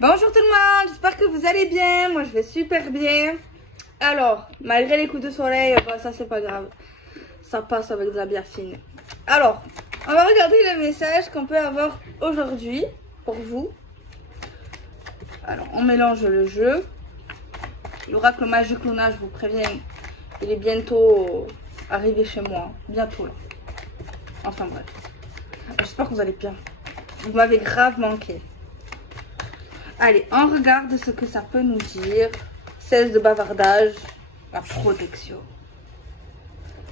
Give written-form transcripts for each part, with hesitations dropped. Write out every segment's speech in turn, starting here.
Bonjour tout le monde, j'espère que vous allez bien. Moi je vais super bien. Alors, malgré les coups de soleil, bah, ça c'est pas grave. Ça passe avec de la bière fine. Alors, on va regarder le message qu'on peut avoir aujourd'hui pour vous. Alors, on mélange le jeu. L'oracle magique Luna, je vous préviens, il est bientôt arrivé chez moi. Bientôt là. Enfin bref. J'espère que vous allez bien. Vous m'avez grave manqué. Allez, on regarde ce que ça peut nous dire. 16 de bavardage. La protection.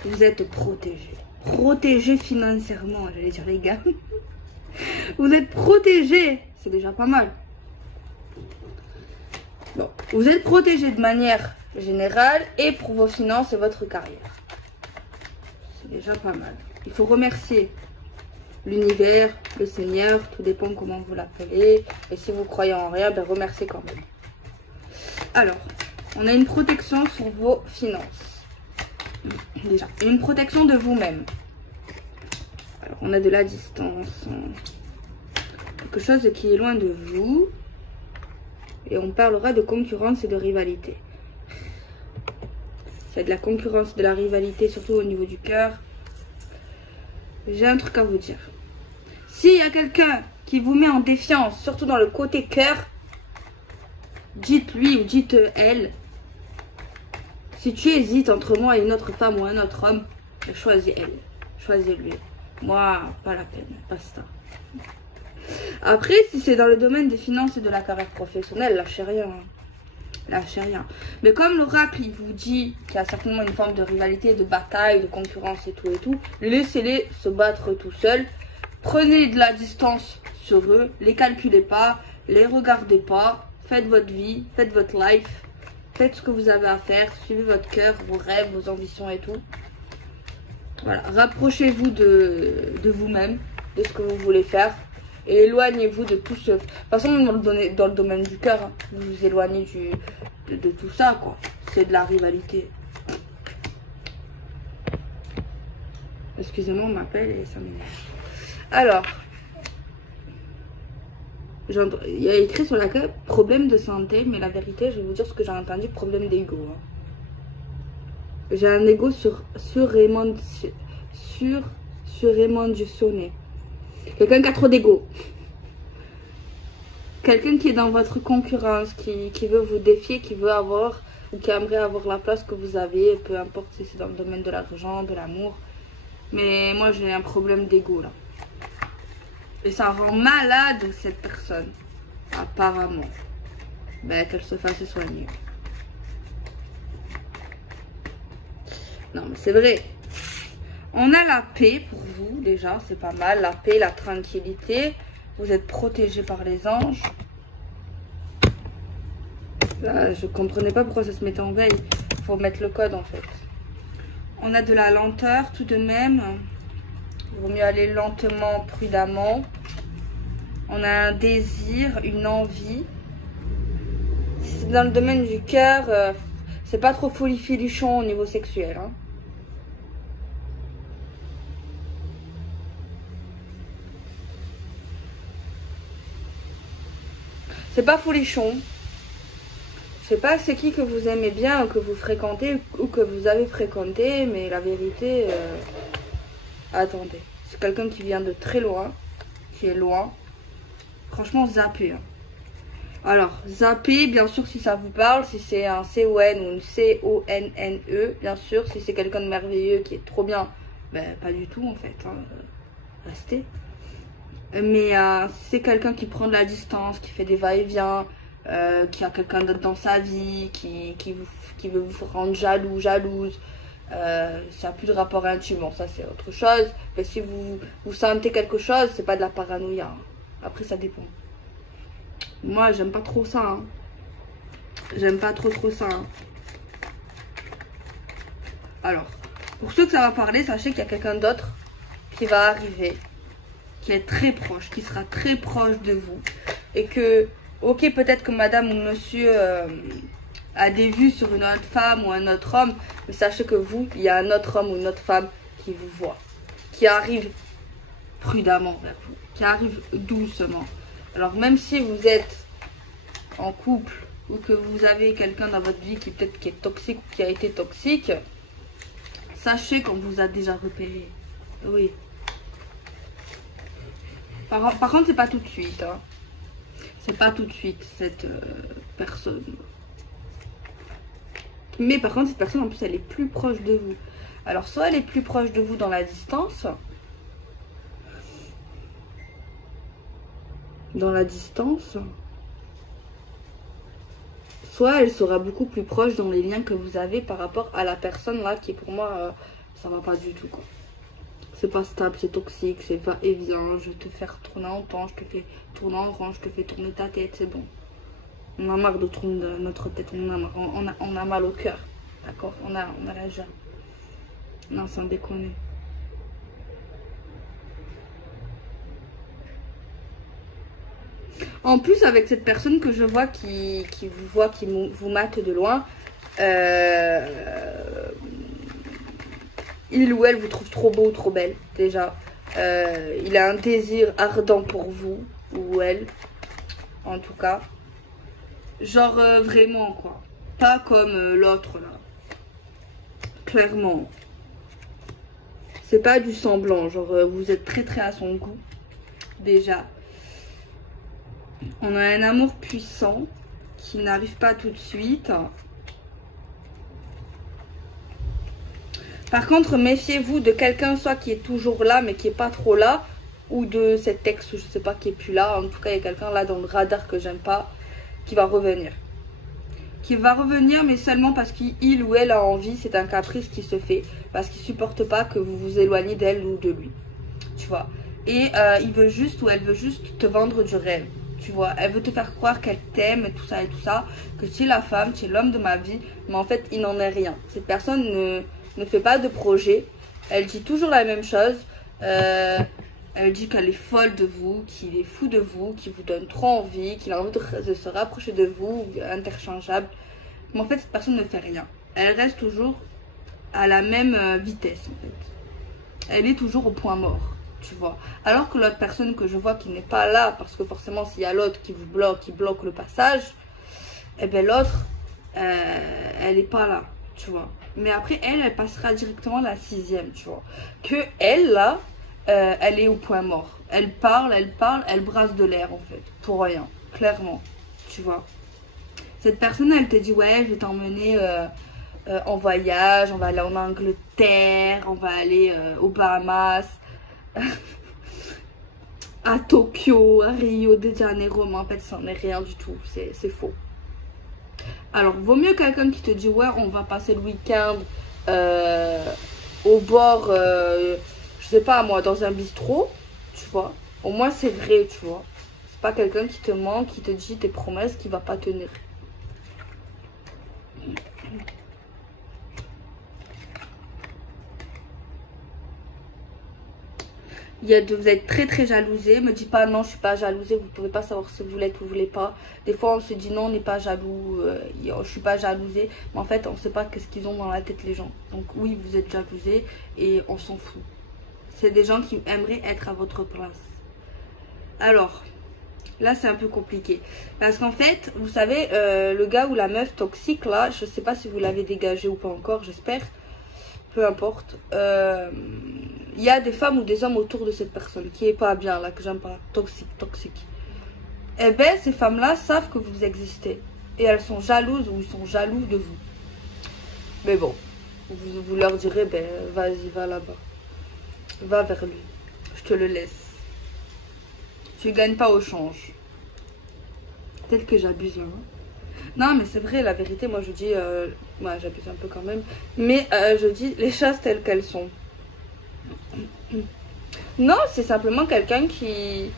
Vous êtes protégés. Protégés financièrement, j'allais dire les gars. Vous êtes protégés. C'est déjà pas mal. Bon, vous êtes protégés de manière générale et pour vos finances et votre carrière. C'est déjà pas mal. Il faut remercier l'univers, le Seigneur, tout dépend comment vous l'appelez. Et si vous croyez en rien, ben remerciez quand même. Alors, on a une protection sur vos finances. Déjà, et une protection de vous-même. Alors, on a de la distance. Quelque chose qui est loin de vous. Et on parlera de concurrence et de rivalité. C'est de la concurrence, de la rivalité, surtout au niveau du cœur. J'ai un truc à vous dire. S'il y a quelqu'un qui vous met en défiance, surtout dans le côté cœur, dites-lui ou dites elle. Si tu hésites entre moi et une autre femme ou un autre homme, choisis elle. Choisis-lui. Moi, pas la peine. Basta. Après, si c'est dans le domaine des finances et de la carrière professionnelle, lâchez rien. Lâchez rien. Mais comme l'oracle, il vous dit qu'il y a certainement une forme de rivalité, de bataille, de concurrence et tout, laissez-les se battre tout seuls. Prenez de la distance sur eux, les calculez pas, les regardez pas, faites votre vie, faites votre life, faites ce que vous avez à faire, suivez votre cœur, vos rêves, vos ambitions et tout. Voilà, rapprochez-vous de vous-même, de ce que vous voulez faire. Et éloignez-vous de tout ce... De toute façon, dans le domaine du cœur, hein, vous vous éloignez de tout ça, quoi. C'est de la rivalité. Excusez-moi, on m'appelle et ça m'énerve. Alors, il y a écrit sur la carte problème de santé, mais la vérité, je vais vous dire ce que j'ai entendu, problème d'ego. Hein. J'ai un ego surémotionné. Quelqu'un qui a trop d'ego. Quelqu'un qui est dans votre concurrence, qui veut vous défier, qui veut avoir ou qui aimerait avoir la place que vous avez, peu importe si c'est dans le domaine de l'argent, de l'amour. Mais moi, j'ai un problème d'ego là. Et ça rend malade cette personne. Apparemment. Ben, qu'elle se fasse soigner. Non, mais c'est vrai. On a la paix pour vous, déjà, c'est pas mal. La paix, la tranquillité. Vous êtes protégés par les anges. Là, je comprenais pas pourquoi ça se mettait en veille. Il faut mettre le code, en fait. On a de la lenteur, tout de même. Il vaut mieux aller lentement, prudemment. On a un désir, une envie. Si c'est dans le domaine du cœur, c'est pas trop folie-filichon au niveau sexuel, hein. C'est pas folichon. Je sais pas c'est qui que vous aimez bien, ou que vous fréquentez, ou que vous avez fréquenté, mais la vérité, attendez. C'est quelqu'un qui vient de très loin, qui est loin. Franchement, zappez. Hein. Alors, zappez, bien sûr, si ça vous parle, si c'est un C-O-N ou une C-O-N-N-E, bien sûr, si c'est quelqu'un de merveilleux qui est trop bien, ben pas du tout en fait. Hein. Restez. Mais c'est quelqu'un qui prend de la distance, qui fait des va-et-vient, qui a quelqu'un d'autre dans sa vie, qui veut vous rendre jaloux, jalouse. Ça n'a plus de rapport intime, bon, ça c'est autre chose. Mais si vous sentez quelque chose, c'est pas de la paranoïa. Hein. Après, ça dépend. Moi, j'aime pas trop ça. Hein. J'aime pas trop ça. Hein. Alors, pour ceux que ça va parler, sachez qu'il y a quelqu'un d'autre qui va arriver. Qui est très proche, qui sera très proche de vous. Et que, ok, peut-être que madame ou monsieur a des vues sur une autre femme ou un autre homme, mais sachez que vous, il y a un autre homme ou une autre femme qui vous voit, qui arrive prudemment vers vous, qui arrive doucement. Alors même si vous êtes en couple ou que vous avez quelqu'un dans votre vie qui peut-être qui est toxique ou qui a été toxique, sachez qu'on vous a déjà repéré. Oui. Par contre, c'est pas tout de suite. Hein. C'est pas tout de suite cette personne. Mais par contre, cette personne en plus, elle est plus proche de vous. Alors, soit elle est plus proche de vous dans la distance. Soit elle sera beaucoup plus proche dans les liens que vous avez par rapport à la personne là qui pour moi ça va pas du tout quoi. C'est pas stable, c'est toxique, c'est va et vient, je te fais tourner en temps, je te fais tourner en rond, je te fais tourner ta tête, c'est bon. On a marre de tourner notre tête, on a mal au cœur, d'accord, on a la gerbe. Non, sans déconner. En plus, avec cette personne que je vois qui vous voit, qui vous mate de loin, il ou elle vous trouve trop beau ou trop belle, déjà. Il a un désir ardent pour vous, ou elle, en tout cas. Genre, vraiment, quoi. Pas comme l'autre, là. Clairement. C'est pas du semblant, genre, vous êtes très très à son goût, déjà. On a un amour puissant qui n'arrive pas tout de suite. Par contre, méfiez-vous de quelqu'un soit qui est toujours là mais qui est pas trop là, ou de cet ex, je sais pas, qui est plus là. En tout cas, il y a quelqu'un là dans le radar que j'aime pas qui va revenir. Qui va revenir mais seulement parce qu'il ou elle a envie, c'est un caprice qui se fait. Parce qu'il supporte pas que vous vous éloignez d'elle ou de lui. Tu vois. Et il veut juste ou elle veut juste te vendre du rêve. Tu vois, elle veut te faire croire qu'elle t'aime et tout ça, que tu es la femme, tu es l'homme de ma vie, mais en fait, il n'en est rien. Cette personne ne fait pas de projet, elle dit toujours la même chose, elle dit qu'elle est folle de vous, qu'il est fou de vous, qu'il vous donne trop envie, qu'il a envie de se rapprocher de vous, interchangeable. Mais en fait, cette personne ne fait rien. Elle reste toujours à la même vitesse, en fait. Elle est toujours au point mort. Tu vois, alors que l'autre personne que je vois qui n'est pas là, parce que forcément s'il y a l'autre qui vous bloque, qui bloque le passage, et bien l'autre elle n'est pas là, tu vois. Mais après elle passera directement la 6e, tu vois. Que elle là, elle est au point mort. Elle parle, elle brasse de l'air en fait, pour rien, clairement, tu vois. Cette personne elle te dit ouais je vais t'emmener en voyage, on va aller en Angleterre, on va aller aux Bahamas, à Tokyo, à Rio de Janeiro, mais en fait ça n'en est rien du tout, c'est faux. Alors vaut mieux quelqu'un qui te dit ouais on va passer le week-end au bord, je sais pas moi, dans un bistrot, tu vois. Au moins c'est vrai, tu vois. C'est pas quelqu'un qui te ment, qui te dit des promesses qui va pas tenir. Vous êtes très très jalousé. Me dis pas non, je suis pas jalousée. Vous pouvez pas savoir si vous l'êtes ou vous voulez pas. Des fois on se dit non, on n'est pas jaloux. Je suis pas jalousée. Mais en fait on sait pas qu'est-ce qu'ils ont dans la tête les gens. Donc oui vous êtes jalousé et on s'en fout. C'est des gens qui aimeraient être à votre place. Alors là c'est un peu compliqué. Parce qu'en fait vous savez le gars ou la meuf toxique là, je sais pas si vous l'avez dégagé ou pas encore, j'espère. Peu importe. Il y a des femmes ou des hommes autour de cette personne qui est pas bien, là, que j'aime pas, toxique. Eh ben, ces femmes-là savent que vous existez. Et elles sont jalouses ou ils sont jaloux de vous. Mais bon, vous leur direz, ben, vas-y, va là-bas. Va vers lui. Je te le laisse. Tu gagnes pas au change. Peut-être que j'abuse là. Hein. Non, mais c'est vrai, la vérité, moi je dis, ouais, j'abuse un peu quand même. Mais je dis les choses telles qu'elles sont. Non, c'est simplement quelqu'un qui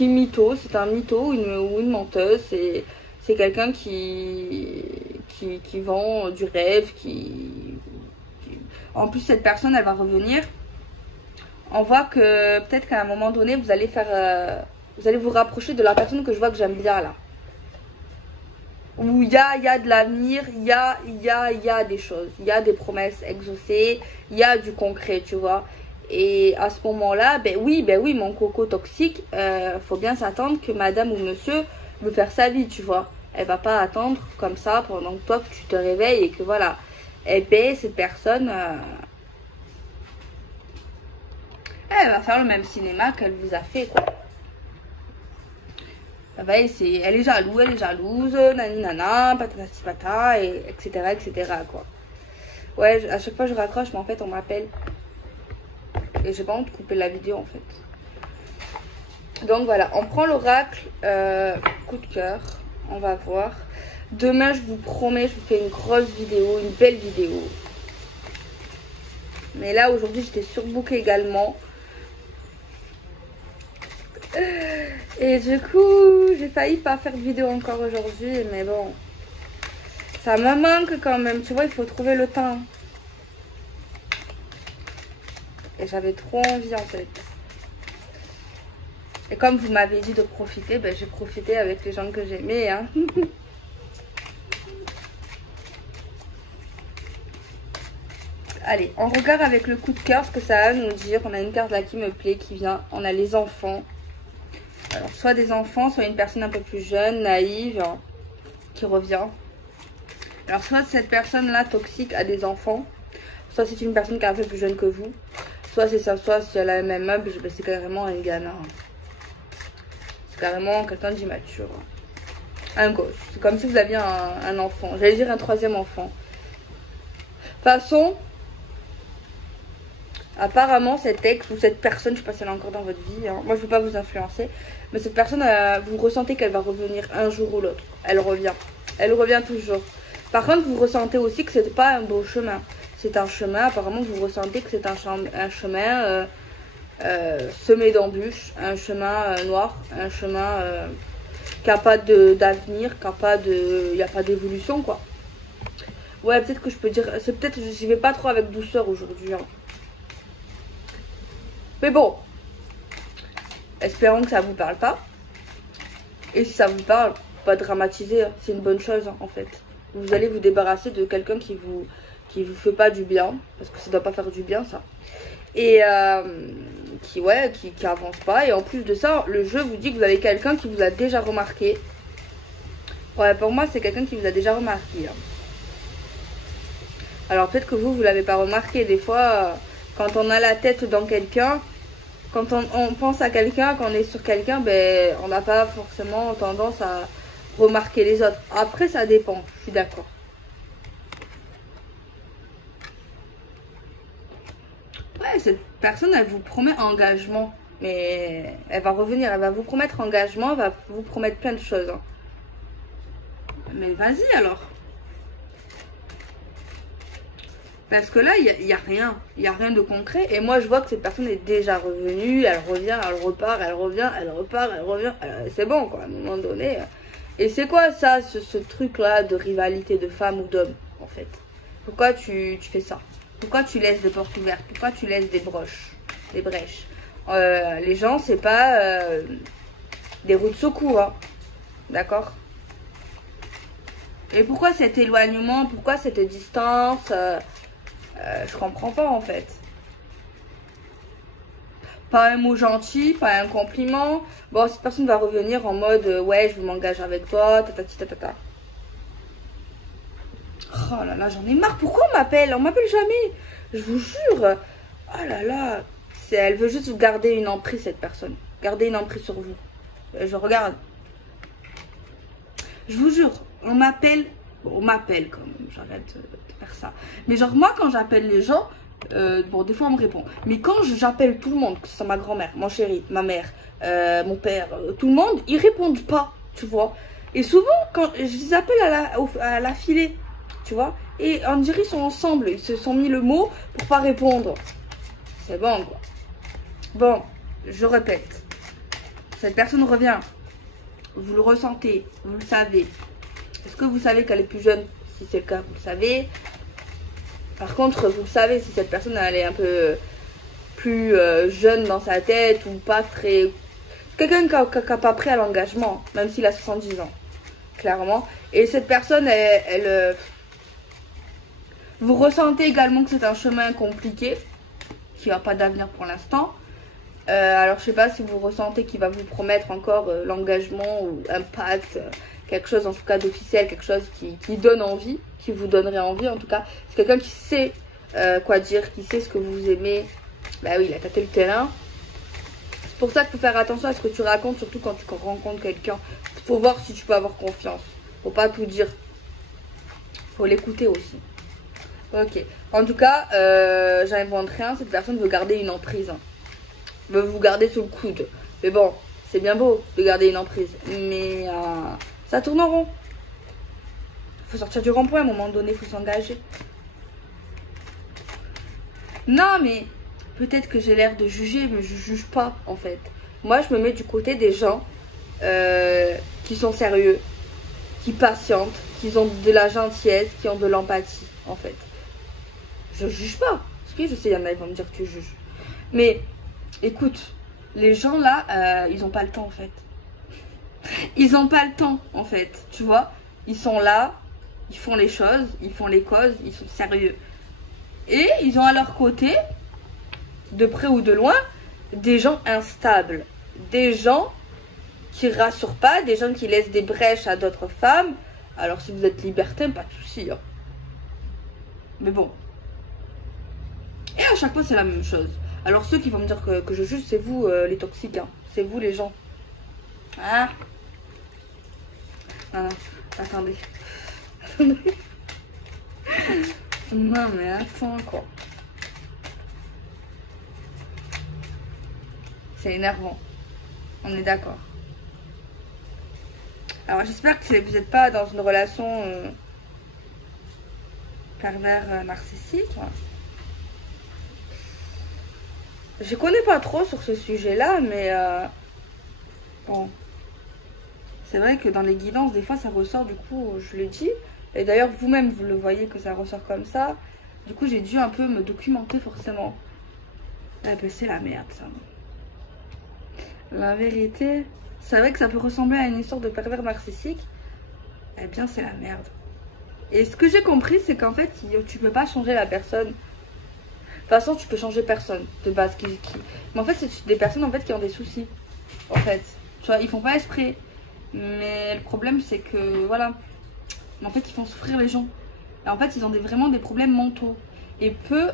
mytho, c'est un mytho ou une menteuse, c'est quelqu'un qui vend du rêve, En plus cette personne elle va revenir, on voit que peut-être qu'à un moment donné vous allez vous rapprocher de la personne que je vois que j'aime bien là. Où il y a de l'avenir, il y a des choses, il y a des promesses exaucées, il y a du concret, tu vois. Et à ce moment-là, ben oui, mon coco toxique, faut bien s'attendre que madame ou monsieur veut faire sa vie, tu vois. Elle va pas attendre comme ça pendant que toi, que tu te réveilles et que voilà. Et ben, cette personne, elle va faire le même cinéma qu'elle vous a fait, quoi. Elle est jalouse, nani nana, patata pata, et etc., etc., quoi. Ouais, à chaque fois je raccroche, mais en fait, on m'appelle. Et j'ai pas honte de couper la vidéo, en fait. Donc voilà, on prend l'oracle, coup de cœur, on va voir. Demain, je vous promets, je vous fais une grosse vidéo, une belle vidéo. Mais là, aujourd'hui, j'étais surbookée également. Et du coup, j'ai failli pas faire de vidéo encore aujourd'hui, mais bon. Ça me manque quand même, tu vois, il faut trouver le temps. Et j'avais trop envie, en fait. Et comme vous m'avez dit de profiter, ben j'ai profité avec les gens que j'aimais, hein. Allez, on regarde avec le coup de cœur ce que ça va nous dire. On a une carte là qui me plaît, qui vient. On a les enfants. Alors, soit des enfants, soit une personne un peu plus jeune, naïve, hein, qui revient. Alors, soit cette personne-là, toxique, a des enfants. Soit c'est une personne qui est un peu plus jeune que vous. Soit c'est ça, soit si elle a le même âge, ben, c'est carrément un gamin. C'est carrément quelqu'un d'immature. Un gosse. C'est comme si vous aviez un enfant. J'allais dire un troisième enfant. De toute façon... Apparemment, cet ex ou cette personne, je sais pas si elle est encore dans votre vie, hein. Moi je veux pas vous influencer, mais cette personne, vous ressentez qu'elle va revenir un jour ou l'autre. Elle revient toujours. Par contre, vous ressentez aussi que c'est pas un beau chemin. C'est un chemin, apparemment vous ressentez que c'est un chemin semé d'embûches, un chemin noir, un chemin qui n'a pas d'avenir, il n'y a pas d'évolution, quoi. Ouais, peut-être que je peux dire, c'est peut-être, j'y vais pas trop avec douceur aujourd'hui, hein. Mais bon, espérons que ça vous parle pas. Et si ça vous parle, pas dramatiser, c'est une bonne chose, hein, en fait. Vous allez vous débarrasser de quelqu'un qui vous fait pas du bien, parce que ça doit pas faire du bien, ça. Et qui avance pas. Et en plus de ça, le jeu vous dit que vous avez quelqu'un qui vous a déjà remarqué. Ouais, pour moi, c'est quelqu'un qui vous a déjà remarqué, hein. Alors peut-être que vous l'avez pas remarqué. Des fois... Quand on a la tête dans quelqu'un, quand on pense à quelqu'un, quand on est sur quelqu'un, ben, on n'a pas forcément tendance à remarquer les autres. Après, ça dépend, je suis d'accord. Ouais, cette personne, elle vous promet engagement. Mais elle va revenir, elle va vous promettre engagement, elle va vous promettre plein de choses, hein. Mais vas-y alors. Parce que là, il n'y a rien. Il n'y a rien de concret. Et moi, je vois que cette personne est déjà revenue. Elle revient, elle repart, elle revient, elle repart, elle revient. C'est bon, quoi, à un moment donné. Et c'est quoi ça, ce truc-là de rivalité de femmes ou d'hommes, en fait? Pourquoi tu fais ça? Pourquoi tu laisses des portes ouvertes? Pourquoi tu laisses des brèches? Les gens, c'est pas des roues de secours, hein. D'accord? Et pourquoi cet éloignement? Pourquoi cette distance? Je comprends pas, en fait. Pas un mot gentil, pas un compliment. Bon, cette personne va revenir en mode ouais, je m'engage avec toi, tatati tatata. Oh là là, j'en ai marre. Pourquoi on m'appelle? On m'appelle jamais. Je vous jure. Oh là là. Elle veut juste garder une emprise, cette personne. Garder une emprise sur vous. Je regarde. Je vous jure, on m'appelle. Bon, on m'appelle quand même. J'arrête de faire ça. Mais genre, moi, quand j'appelle les gens, bon, des fois, on me répond. Mais quand j'appelle tout le monde, que ce soit ma grand-mère, mon chéri, ma mère, mon père, tout le monde, ils répondent pas, tu vois. Et souvent, quand je les appelle à la filée, tu vois, et on dirait qu'ils sont ensemble, ils se sont mis le mot pour pas répondre. C'est bon, quoi. Bon, je répète. Cette personne revient. Vous le ressentez, vous le savez. Est-ce que vous savez qu'elle est plus jeune? Si c'est le cas, vous le savez. Par contre, vous le savez si cette personne elle est un peu plus jeune dans sa tête ou pas très... Quelqu'un qui n'a pas pris à l'engagement, même s'il a 70 ans, clairement. Et cette personne, vous ressentez également que c'est un chemin compliqué, qui n'a pas d'avenir pour l'instant. Alors je sais pas si vous ressentez qu'il va vous promettre encore l'engagement ou un pacte, quelque chose en tout cas d'officiel, quelque chose qui donne envie, qui vous donnerait envie en tout cas. C'est quelqu'un qui sait quoi dire, qui sait ce que vous aimez. Bah oui, il a tâté le terrain. C'est pour ça qu'il faut faire attention à ce que tu racontes, surtout quand tu rencontres quelqu'un. Faut voir si tu peux avoir confiance. Faut pas tout dire. Faut l'écouter aussi. Ok. En tout cas, j'invente rien. Cette personne veut garder une emprise. Veut vous garder sous le coude. Mais bon, c'est bien beau de garder une emprise. Mais ça tourne en rond. Faut sortir du rond-point à un moment donné. Faut s'engager. Non, mais peut-être que j'ai l'air de juger, mais je juge pas en fait. Moi, je me mets du côté des gens qui sont sérieux, qui patientent, qui ont de la gentillesse, qui ont de l'empathie en fait. Je juge pas. Parce que je sais, il y en a qui vont me dire que tu juges. Mais écoute, les gens là, ils ont pas le temps en fait. Ils ont pas le temps en fait, tu vois. Ils sont là, ils font les choses, ils font les causes, ils sont sérieux. Et ils ont à leur côté, de près ou de loin, des gens instables. Des gens qui rassurent pas, des gens qui laissent des brèches à d'autres femmes. Alors si vous êtes libertin, pas de souci. Hein. Mais bon. Et à chaque fois, c'est la même chose. Alors ceux qui vont me dire que je juge, c'est vous les toxiques. Hein. C'est vous les gens. Ah. Non, attendez. Attendez. Non mais attends quoi. C'est énervant. On est d'accord. Alors j'espère que vous n'êtes pas dans une relation pervers narcissique. Je connais pas trop sur ce sujet-là, mais bon. C'est vrai que dans les guidances, des fois ça ressort, du coup, je le dis. Et d'ailleurs, vous-même, vous le voyez que ça ressort comme ça. Du coup, j'ai dû un peu me documenter forcément. Eh ben, c'est la merde, ça. La vérité, c'est vrai que ça peut ressembler à une histoire de pervers narcissique. Eh bien, c'est la merde. Et ce que j'ai compris, c'est qu'en fait, tu peux pas changer la personne. De toute façon, tu peux changer personne, de base. Mais en fait, c'est des personnes en fait, qui ont des soucis. En fait. Tu vois, ils font pas esprit. Mais le problème, c'est que, voilà... En fait, ils font souffrir les gens. Et en fait, ils ont vraiment des problèmes mentaux. Et peu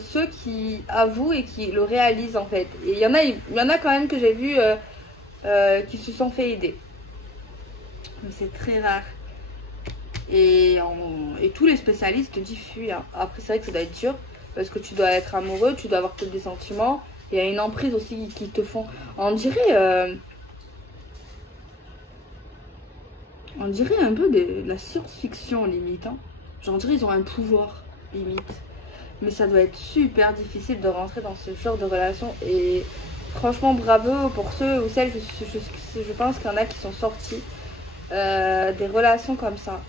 ceux qui avouent et qui le réalisent, en fait. Et il y en a quand même que j'ai vu qui se sont fait aider. Mais c'est très rare. Et tous les spécialistes disent fuis. Hein. Après, c'est vrai que ça doit être dur. Parce que tu dois être amoureux, tu dois avoir peut-être des sentiments. Il y a une emprise aussi qui te font... On dirait un peu de la science-fiction limite. Hein. Genre, on dirait qu'ils ont un pouvoir limite. Mais ça doit être super difficile de rentrer dans ce genre de relation. Et franchement, bravo pour ceux ou celles, je pense qu'il y en a qui sont sortis des relations comme ça.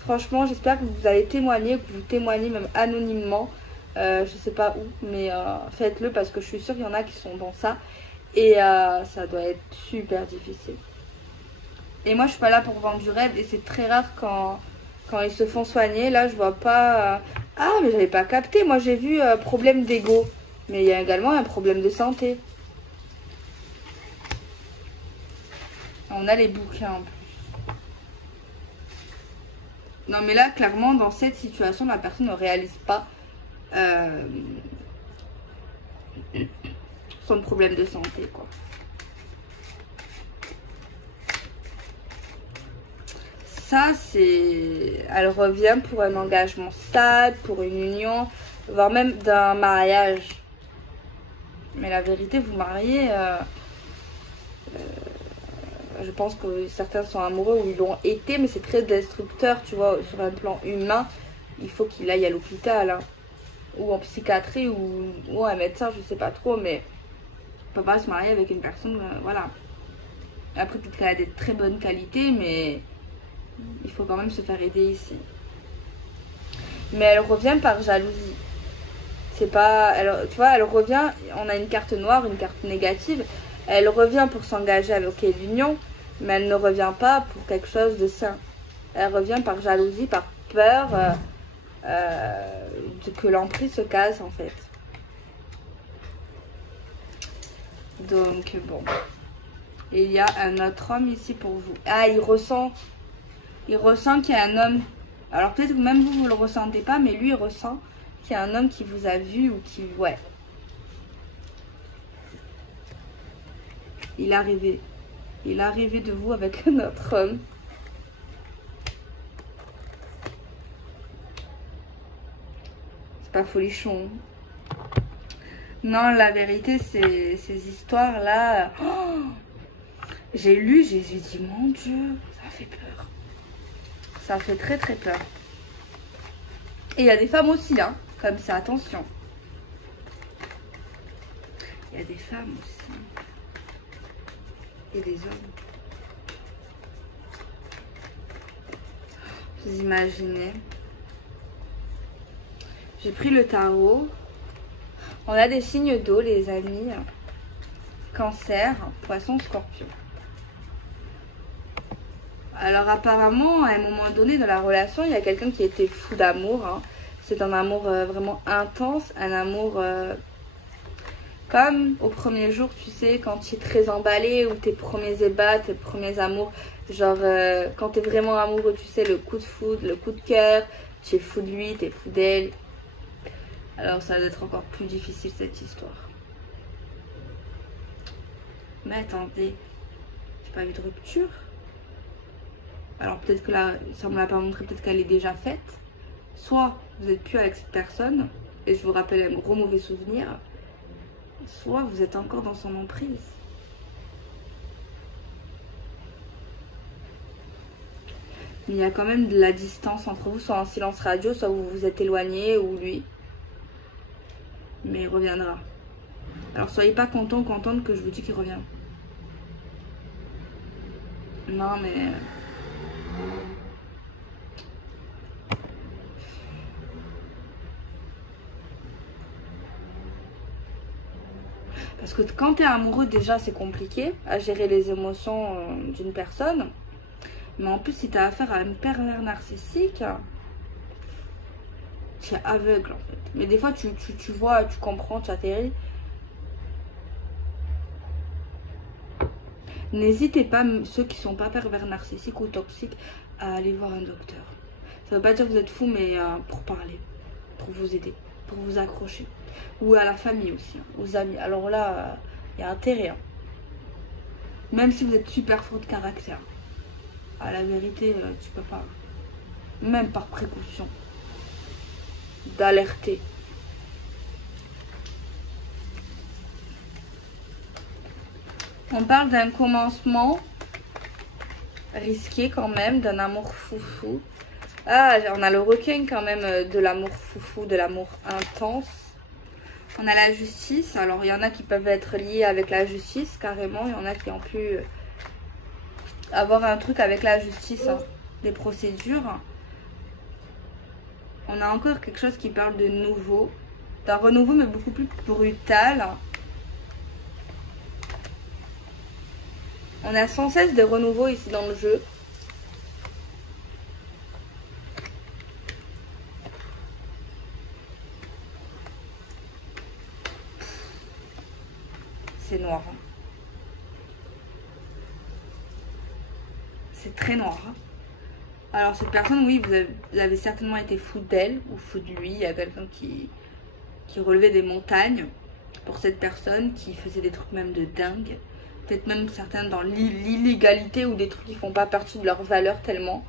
Franchement, j'espère que vous allez témoigner, que vous témoignez même anonymement. Je sais pas où, mais faites-le parce que je suis sûre qu'il y en a qui sont dans ça. Et ça doit être super difficile. Et moi, je suis pas là pour vendre du rêve. Et c'est très rare quand ils se font soigner. Là, je vois pas... Ah, mais j'avais pas capté. Moi, j'ai vu problème d'ego. Mais il y a également un problème de santé. On a les bouquins en plus. Non, mais là, clairement, dans cette situation, la personne ne réalise pas son problème de santé, quoi. Ça, c'est... Elle revient pour un engagement stable, pour une union, voire même d'un mariage. Mais la vérité, vous mariez... je pense que certains sont amoureux ou ils l'ont été, mais c'est très destructeur, tu vois, sur un plan humain. Il faut qu'il aille à l'hôpital, hein, ou en psychiatrie, ou un médecin, je sais pas trop, mais on peut pas se marier avec une personne, voilà. Après, peut-être qu'elle a des très bonnes qualités, mais... il faut quand même se faire aider ici. Mais elle revient par jalousie. C'est pas... tu vois, elle revient... On a une carte noire, une carte négative. Elle revient pour s'engager avec l'union. Mais elle ne revient pas pour quelque chose de sain. Elle revient par jalousie, par peur que l'emprise se casse en fait. Donc bon. Et il y a un autre homme ici pour vous. Ah, il ressent qu'il y a un homme. Alors peut-être que même vous ne le ressentez pas, mais lui il ressent qu'il y a un homme qui vous a vu ou qui... Ouais. Il est arrivé. Il est arrivé de vous avec un autre homme. C'est pas folichon. Non, la vérité, ces histoires-là... Oh, j'ai lu, j'ai dit, mon Dieu, ça fait peur. Ça fait très très peur. Et il y a des femmes aussi, hein, comme ça, attention. Il y a des femmes aussi. Et des hommes. Vous imaginez. J'ai pris le tarot. On a des signes d'eau, les amis. Cancer, poisson, scorpion. Alors apparemment, à un moment donné dans la relation, il y a quelqu'un qui était fou d'amour. Hein. C'est un amour vraiment intense, un amour comme au premier jour, tu sais, quand tu es très emballé, ou tes premiers ébats, tes premiers amours. Genre quand tu es vraiment amoureux, tu sais, le coup de foudre, le coup de cœur, tu es fou de lui, tu es fou d'elle. Alors ça va être encore plus difficile cette histoire. Mais attendez, j'ai pas vu de rupture. Alors peut-être que là, ça me l'a pas montré, peut-être qu'elle est déjà faite. Soit vous n'êtes plus avec cette personne, et je vous rappelle un gros mauvais souvenir. Soit vous êtes encore dans son emprise. Mais il y a quand même de la distance entre vous, soit en silence radio, soit vous vous êtes éloigné, ou lui. Mais il reviendra. Alors soyez pas content ou contente que je vous dis qu'il revient. Non mais... Parce que quand tu es amoureux, déjà, c'est compliqué à gérer les émotions d'une personne. Mais en plus, si tu as affaire à un pervers narcissique, tu es aveugle, en fait. Mais des fois, tu vois, tu comprends, tu atterris. N'hésitez pas, ceux qui sont pas pervers narcissiques ou toxiques, à aller voir un docteur. Ça veut pas dire que vous êtes fou, mais pour parler, pour vous aider, pour vous accrocher. Ou à la famille aussi, hein, aux amis. Alors là, il y a intérêt. Hein. Même si vous êtes super fort de caractère. À la vérité, tu peux pas. Même par précaution. D'alerter. On parle d'un commencement risqué quand même, d'un amour foufou. Ah, on a le requin quand même de l'amour foufou, de l'amour intense. On a la justice. Alors, il y en a qui peuvent être liés avec la justice, carrément. Il y en a qui ont pu avoir un truc avec la justice, hein, des procédures. On a encore quelque chose qui parle de nouveau. D'un renouveau, mais beaucoup plus brutal. On a sans cesse des renouveaux ici dans le jeu. C'est noir. Hein. C'est très noir. Hein. Alors cette personne, oui, vous avez certainement été fou d'elle ou fou de lui. Il y a quelqu'un qui relevait des montagnes pour cette personne, qui faisait des trucs même de dingue. Peut-être même certains dans l'illégalité ou des trucs qui font pas partie de leur valeur tellement,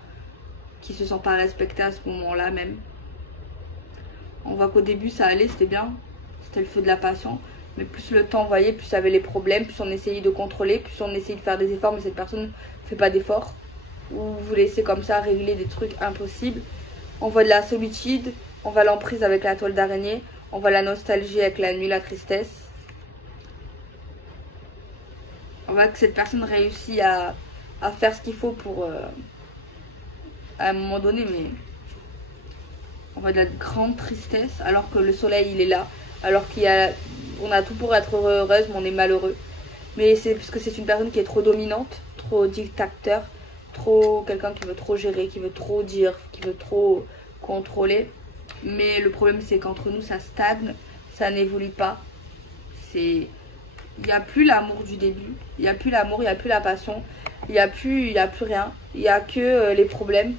qui se sont pas respectés à ce moment-là même. On voit qu'au début ça allait, c'était bien, c'était le feu de la passion. Mais plus le temps voyait, plus ça avait les problèmes, plus on essayait de contrôler, plus on essayait de faire des efforts, mais cette personne ne fait pas d'efforts. Ou vous laissez comme ça régler des trucs impossibles. On voit de la solitude, on voit l'emprise avec la toile d'araignée, on voit la nostalgie avec la nuit, la tristesse. On voit que cette personne réussit à faire ce qu'il faut pour à un moment donné, mais on voit de la grande tristesse alors que le soleil il est là, alors on a tout pour être heureuse mais on est malheureux. Mais c'est parce que c'est une personne qui est trop dominante, trop dictateur, trop quelqu'un qui veut trop gérer, qui veut trop dire, qui veut trop contrôler. Mais le problème c'est qu'entre nous ça stagne, ça n'évolue pas. Il n'y a plus l'amour du début. Il n'y a plus l'amour, il n'y a plus la passion. Il n'y a plus rien. Il n'y a que les problèmes.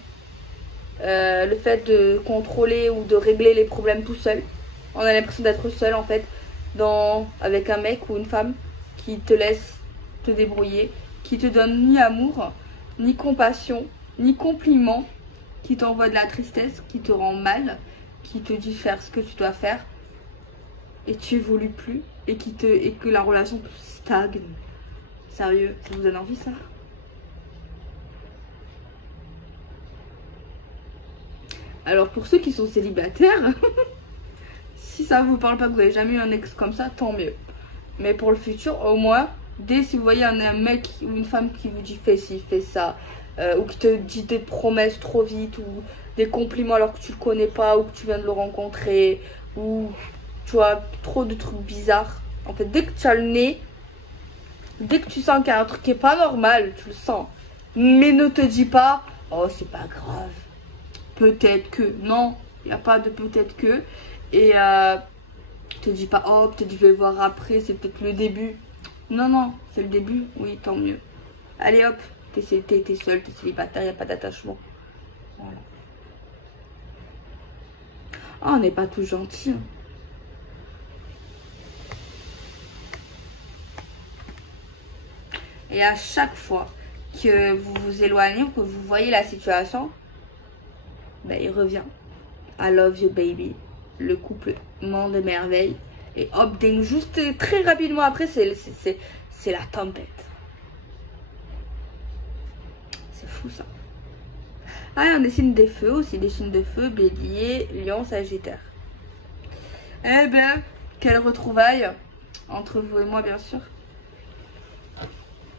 Le fait de contrôler ou de régler les problèmes tout seul. On a l'impression d'être seul en fait. Avec un mec ou une femme qui te laisse te débrouiller. Qui te donne ni amour, ni compassion, ni compliment. Qui t'envoie de la tristesse, qui te rend mal. Qui te dit faire ce que tu dois faire. Et tu évolues plus. Et que la relation stagne. Sérieux, ça vous donne envie ça? Alors pour ceux qui sont célibataires, si ça vous parle pas, que vous n'avez jamais eu un ex comme ça, tant mieux. Mais pour le futur, au moins, dès si vous voyez un mec ou une femme qui vous dit fais ci, fais ça, ou qui te dit des promesses trop vite, ou des compliments alors que tu le connais pas, ou que tu viens de le rencontrer, ou tu vois, trop de trucs bizarres. En fait, dès que tu as le nez, dès que tu sens qu'il y a un truc qui est pas normal, tu le sens. Mais ne te dis pas, oh c'est pas grave. Peut-être que, non, il n'y a pas de peut-être que. Et te dis pas, oh peut-être je vais voir après, c'est peut-être le début. Non, non, c'est le début, oui, tant mieux. Allez hop, t'es seul, t'es célibataire, il n'y a pas d'attachement. Voilà. Oh, on n'est pas tous gentils. Hein. Et à chaque fois que vous vous éloignez ou que vous voyez la situation, ben, il revient. I love you baby. Le couple monde de merveille. Et hop, ding, juste très rapidement après, c'est la tempête. C'est fou ça. Ah, et on dessine des feux aussi. Des signes de feu, bélier, lion, sagittaire. Eh ben, quelle retrouvaille entre vous et moi, bien sûr.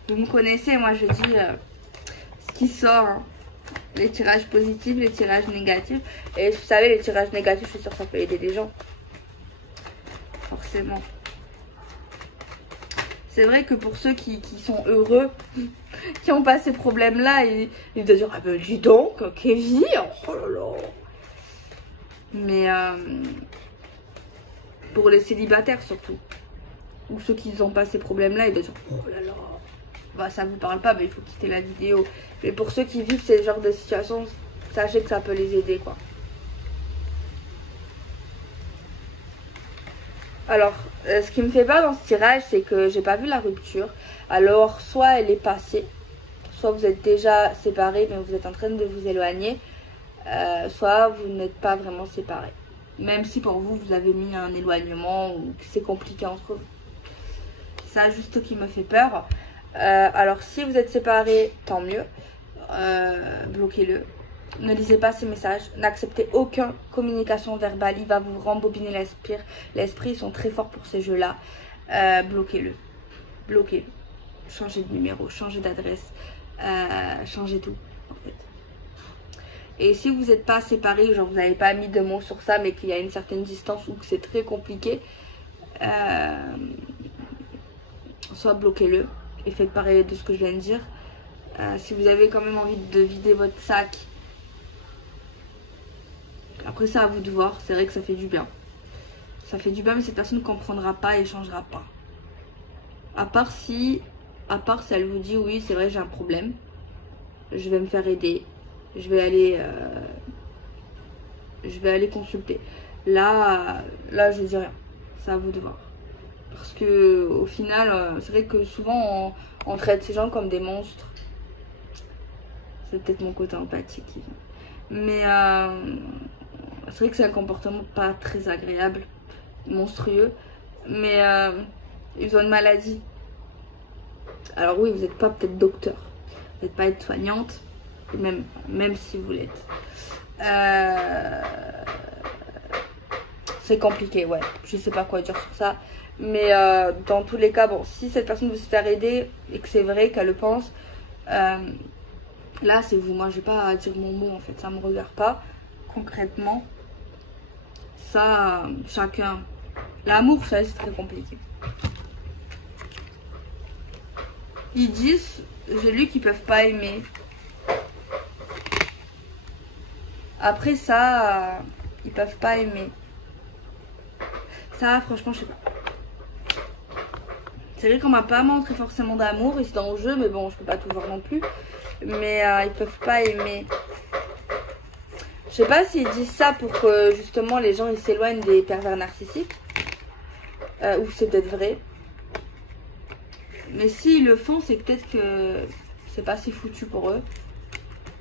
Vous me connaissez, moi je dis ce qui sort. Hein. Les tirages positifs, les tirages négatifs. Et vous savez, les tirages négatifs, je suis sûre que ça peut aider les gens. Forcément. C'est vrai que pour ceux qui sont heureux, qui n'ont pas ces problèmes-là, ils doivent dire, ah ben dis donc, Kevin, oh là là. Mais pour les célibataires surtout, ou ceux qui n'ont pas ces problèmes-là, ils doivent dire, oh là là. Bah ça vous parle pas, mais il faut quitter la vidéo. Mais pour ceux qui vivent ces genres de situations, sachez que ça peut les aider quoi. Alors, ce qui me fait peur dans ce tirage, c'est que j'ai pas vu la rupture. Alors, soit elle est passée, soit vous êtes déjà séparés, mais vous êtes en train de vous éloigner. Soit vous n'êtes pas vraiment séparés. Même si pour vous, vous avez mis un éloignement ou que c'est compliqué entre vous. Ça juste qui me fait peur. Alors si vous êtes séparés, tant mieux, bloquez-le, ne lisez pas ces messages, n'acceptez aucune communication verbale, il va vous rembobiner l'esprit, ils sont très forts pour ces jeux là. Bloquez-le, changez de numéro, changez d'adresse, changez tout en fait. Et si vous n'êtes pas séparés, genre vous n'avez pas mis de mots sur ça mais qu'il y a une certaine distance ou que c'est très compliqué, soit bloquez-le. Et faites pareil de ce que je viens de dire. Si vous avez quand même envie de vider votre sac, après c'est à vous de voir. C'est vrai que ça fait du bien. Ça fait du bien, mais cette personne ne comprendra pas et ne changera pas. À part si elle vous dit oui, c'est vrai, j'ai un problème, je vais me faire aider, je vais aller consulter. Là je dis rien. C'est à vous de voir. Parce que au final, c'est vrai que souvent on traite ces gens comme des monstres. C'est peut-être mon côté empathique. Mais c'est vrai que c'est un comportement pas très agréable, monstrueux. Mais ils ont une maladie. Alors oui, vous n'êtes pas peut-être docteur, vous n'êtes pas aide-soignante, même si vous l'êtes. C'est compliqué, ouais. Je sais pas quoi dire sur ça. Mais dans tous les cas, bon, si cette personne veut se faire aider et que c'est vrai qu'elle le pense, là c'est vous. Moi je vais pas dire mon mot en fait, ça me regarde pas. Concrètement, ça, chacun. L'amour, ça c'est très compliqué. Ils disent, j'ai lu qu'ils peuvent pas aimer. Après ça, ils peuvent pas aimer. Ça, franchement, je sais pas. C'est vrai qu'on m'a pas montré forcément d'amour, ils sont dans le jeu, mais bon, je peux pas tout voir non plus. Mais ils peuvent pas aimer. Je sais pas s'ils disent ça pour que justement les gens ils s'éloignent des pervers narcissiques. Ou c'est peut-être vrai. Mais s'ils le font, c'est peut-être que c'est pas si foutu pour eux.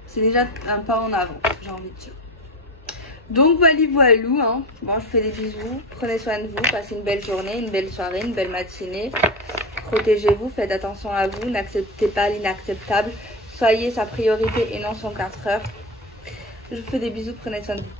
C'est déjà un pas en avant, j'ai envie de dire. Donc voilou, hein. Bon, je fais des bisous. Prenez soin de vous, passez une belle journée, une belle soirée, une belle matinée. Protégez-vous, faites attention à vous, n'acceptez pas l'inacceptable. Soyez sa priorité et non son 4 heures. Je vous fais des bisous, prenez soin de vous.